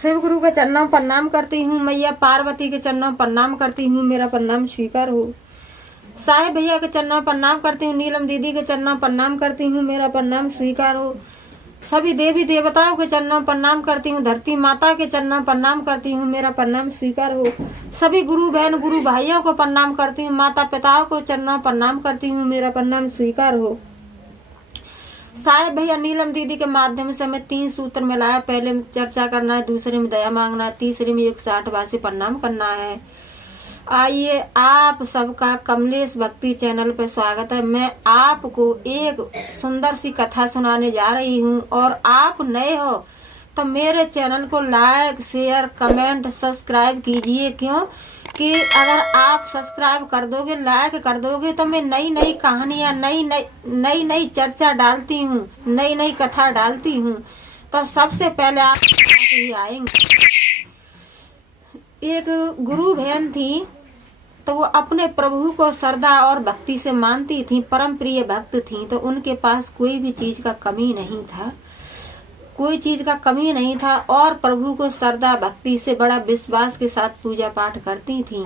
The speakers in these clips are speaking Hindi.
शिव गुरु के चरणों में प्रणाम करती हूँ। मैया पार्वती के चरणों में प्रणाम करती हूँ, मेरा प्रणाम स्वीकार हो। साहेब भैया के चरणों में प्रणाम करती हूँ, नीलम दीदी के चरणों में प्रणाम करती हूँ, मेरा प्रणाम स्वीकार हो। सभी देवी देवताओं के चरणों में प्रणाम करती हूँ, धरती माता के चरणों में प्रणाम करती हूँ, मेरा प्रणाम स्वीकार हो। सभी गुरु बहन गुरु भाइयों को प्रणाम करती हूँ, माता पिताओं को चरणों में प्रणाम करती हूँ, मेरा प्रणाम स्वीकार हो। साहेब भैया नीलम दीदी के माध्यम से हमें 3 सूत्र में लाया। पहले में चर्चा करना है, दूसरे में दया मांगना है, तीसरे में 108 बार से प्रणाम करना है। आइए, आप सबका कमलेश भक्ति चैनल पर स्वागत है। मैं आपको एक सुंदर सी कथा सुनाने जा रही हूँ और आप नए हो तो मेरे चैनल को लाइक शेयर कमेंट सब्सक्राइब कीजिए। क्यों कि अगर आप सब्सक्राइब कर दोगे लाइक कर दोगे तो मैं नई नई कहानियां नई नई चर्चा डालती हूँ, नई नई कथा डालती हूँ तो सबसे पहले आप ही आएंगे। एक गुरु बहन थी तो वो अपने प्रभु को श्रद्धा और भक्ति से मानती थी, परम प्रिय भक्त थी। तो उनके पास कोई भी चीज का कमी नहीं था, कोई चीज का कमी नहीं था और प्रभु को श्रद्धा भक्ति से बड़ा विश्वास के साथ पूजा पाठ करती थी।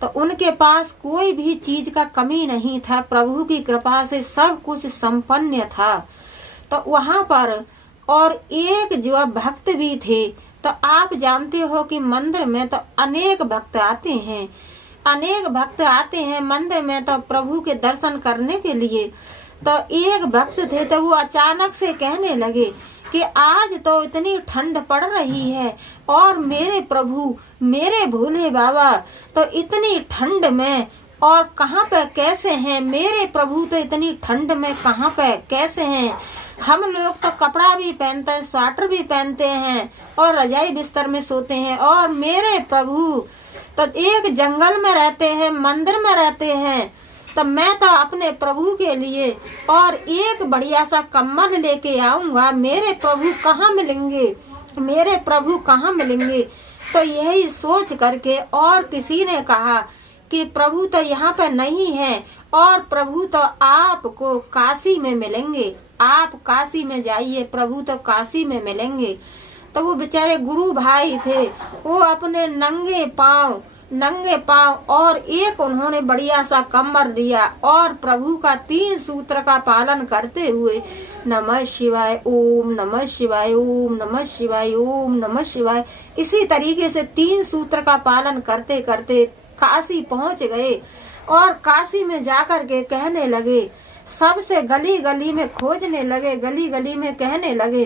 तो उनके पास कोई भी चीज का कमी नहीं था, प्रभु की कृपा से सब कुछ संपन्न था। तो वहां पर और एक जो भक्त भी थे। तो आप जानते हो कि मंदिर में तो अनेक भक्त आते हैं, अनेक भक्त आते हैं मंदिर में तो प्रभु के दर्शन करने के लिए। तो एक भक्त थे तो वो अचानक से कहने लगे कि आज तो इतनी ठंड पड़ रही है और मेरे प्रभु मेरे भोले बाबा तो इतनी ठंड में और कहाँ पे कैसे हैं, मेरे प्रभु तो इतनी ठंड में कहाँ पे कैसे हैं। हम लोग तो कपड़ा भी पहनते हैं, स्वेटर भी पहनते हैं और रजाई बिस्तर में सोते हैं और मेरे प्रभु तो एक जंगल में रहते हैं, मंदिर में रहते हैं। तो मैं तो अपने प्रभु के लिए और एक बढ़िया सा कम्बल लेके आऊंगा, मेरे प्रभु कहाँ मिलेंगे, मेरे प्रभु कहाँ मिलेंगे। तो यही सोच करके और किसी ने कहा कि प्रभु तो यहाँ पे नहीं है और प्रभु तो आपको काशी में मिलेंगे, आप काशी में जाइए, प्रभु तो काशी में मिलेंगे। तो वो बेचारे गुरु भाई थे, वो अपने नंगे पांव और एक उन्होंने बढ़िया सा कम्बल दिया और प्रभु का 3 सूत्र का पालन करते हुए नमः शिवाय ओम नमः शिवाय ओम नमः शिवाय ओम नमः शिवाय, इसी तरीके से 3 सूत्र का पालन करते करते काशी पहुंच गए। और काशी में जाकर के कहने लगे, सबसे गली गली में खोजने लगे, गली गली में कहने लगे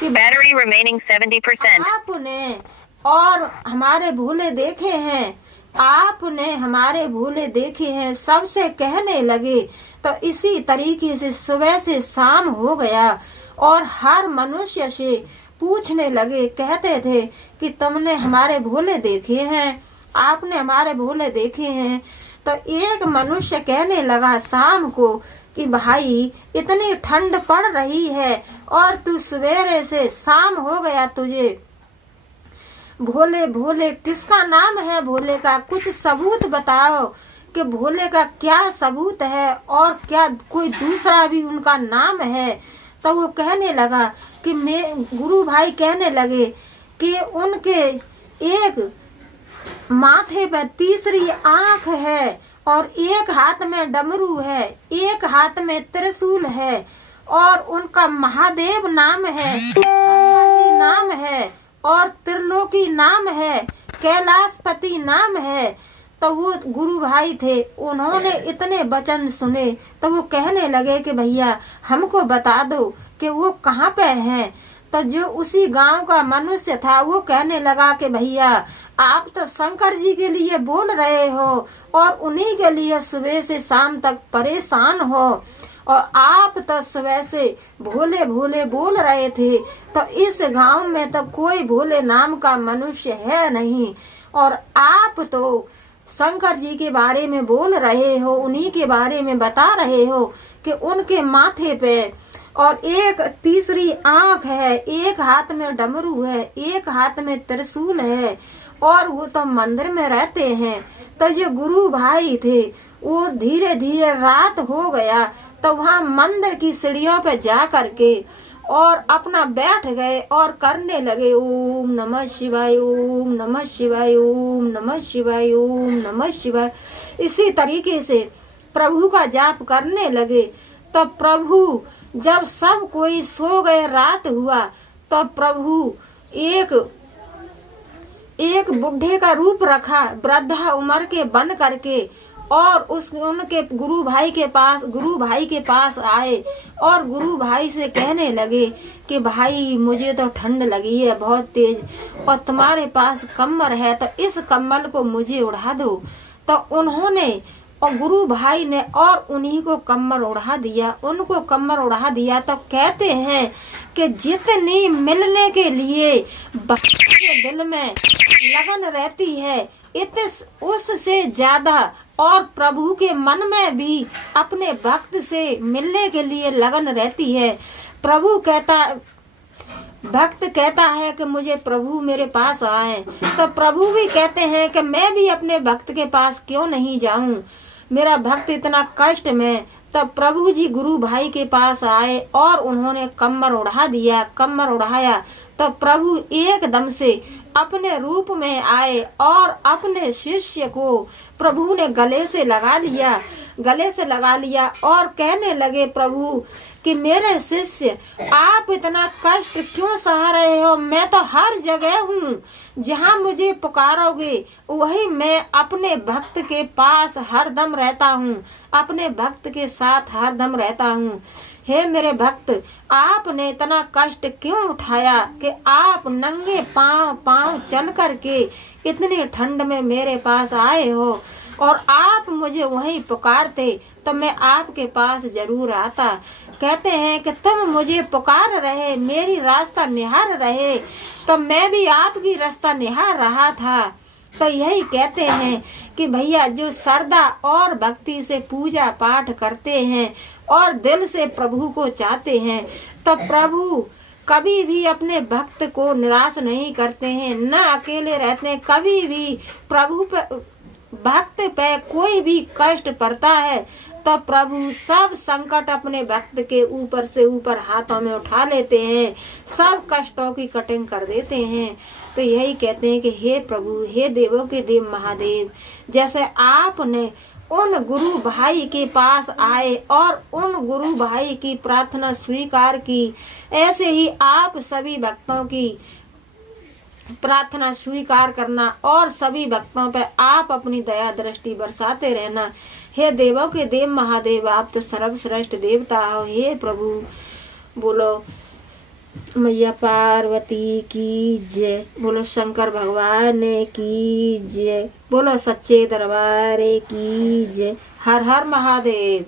कि बैटरी रिमेनिंग 70%। आपने और हमारे भोले देखे हैं, आपने हमारे भोले देखे हैं, सबसे कहने लगे। तो इसी तरीके से सुबह से शाम हो गया और हर मनुष्य से पूछने लगे, कहते थे कि तुमने हमारे भोले देखे हैं, आपने हमारे भोले देखे हैं। तो एक मनुष्य कहने लगा शाम को कि भाई इतनी ठंड पड़ रही है और तू सवेरे से शाम हो गया, तुझे भोले भोले किसका नाम है, भोले का कुछ सबूत बताओ कि भोले का क्या सबूत है और क्या कोई दूसरा भी उनका नाम है। तो वो कहने लगा कि मैं गुरु भाई कहने लगे कि उनके एक माथे पर तीसरी आंख है और एक हाथ में डमरू है, एक हाथ में त्रिशूल है और उनका महादेव नाम है, जी नाम है और त्रिलोकी नाम है, कैलाशपति नाम है। तो वो गुरु भाई थे, उन्होंने इतने वचन सुने तो वो कहने लगे कि भैया हमको बता दो कि वो कहाँ पे हैं। तो जो उसी गांव का मनुष्य था वो कहने लगा कि भैया आप तो शंकर जी के लिए बोल रहे हो और उन्हीं के लिए सुबह से शाम तक परेशान हो और आप तो सुबह से भोले भोले बोल रहे थे। तो इस गांव में तो कोई भोले नाम का मनुष्य है नहीं और आप तो शंकर जी के बारे में बोल रहे हो, उन्हीं के बारे में बता रहे हो कि उनके माथे पे और एक तीसरी आंख है, एक हाथ में डमरू है, एक हाथ में त्रिशूल है और वो तो मंदिर में रहते हैं। तो जो गुरु भाई थे और धीरे धीरे रात हो गया तो वहाँ मंदिर की सीढ़ियों पे जा करके और अपना बैठ गए और करने लगे ओम नमः शिवाय, ओम नमः शिवाय, ओम नमः शिवाय, ओम नमः शिवाय। इसी तरीके से प्रभु का जाप करने लगे। तब प्रभु जब सब कोई सो गए, रात हुआ, तब प्रभु एक बुढ़े का रूप रखा, वृद्धा उम्र के बन करके, और उनके गुरु भाई के पास आए और गुरु भाई से कहने लगे कि भाई मुझे तो ठंड लगी है बहुत तेज, और तुम्हारे पास कम्बल है तो इस कम्बल को मुझे उड़ा दो। तो उन्होंने और गुरु भाई ने और उन्हीं को कम्बल उड़ा दिया, उनको कम्बल उड़ा दिया। तो कहते हैं कि जितनी मिलने के लिए भक्त के दिल में लगन रहती है, उससे ज्यादा और प्रभु के मन में भी अपने भक्त से मिलने के लिए लगन रहती है। भक्त कहता है कि मुझे प्रभु मेरे पास आए, तो प्रभु भी कहते हैं कि मैं भी अपने भक्त के पास क्यों नहीं जाऊं, मेरा भक्त इतना कष्ट में। तब प्रभु जी गुरु भाई के पास आए और उन्होंने कम्बल उड़ा दिया, कम्बल उड़ाया। तब प्रभु एकदम से अपने रूप में आए और अपने शिष्य को प्रभु ने गले से लगा लिया और कहने लगे प्रभु कि मेरे शिष्य, आप इतना कष्ट क्यों सह रहे हो? मैं तो हर जगह हूँ, जहाँ मुझे पुकारोगे वही मैं अपने भक्त के पास हरदम रहता हूँ, अपने भक्त के साथ हरदम रहता हूँ। हे मेरे भक्त, आपने इतना कष्ट क्यों उठाया कि आप नंगे पांव चल करके इतनी ठंड में मेरे पास आए हो, और आप मुझे वहीं पुकारते तो मैं आपके पास जरूर आता। कहते हैं कि तुम मुझे पुकार रहे, मेरी रास्ता निहार रहे, तो मैं भी आपकी रास्ता निहार रहा था। तो यही कहते हैं कि भैया जो श्रद्धा और भक्ति से पूजा पाठ करते हैं और दिल से प्रभु को चाहते हैं, तो प्रभु कभी भी अपने भक्त को निराश नहीं करते हैं, न अकेले रहते हैं। कभी भी प्रभु भक्त पे कोई भी कष्ट पड़ता है तो प्रभु सब संकट अपने भक्त के ऊपर से ऊपर हाथों में उठा लेते हैं, सब कष्टों की कटिंग कर देते हैं। तो यही कहते हैं कि हे प्रभु, हे देवों के देव महादेव, जैसे आपने उन गुरु भाई के पास आए और उन गुरु भाई की प्रार्थना स्वीकार की, ऐसे ही आप सभी भक्तों की प्रार्थना स्वीकार करना और सभी भक्तों पर आप अपनी दया दृष्टि बरसाते रहना। हे देवों के देव महादेव, आप तो सर्वश्रेष्ठ देवता हो। हे प्रभु, बोलो मैया पार्वती की जय, बोलो शंकर भगवान की जय, बोलो सच्चे दरबार की जय। हर हर महादेव।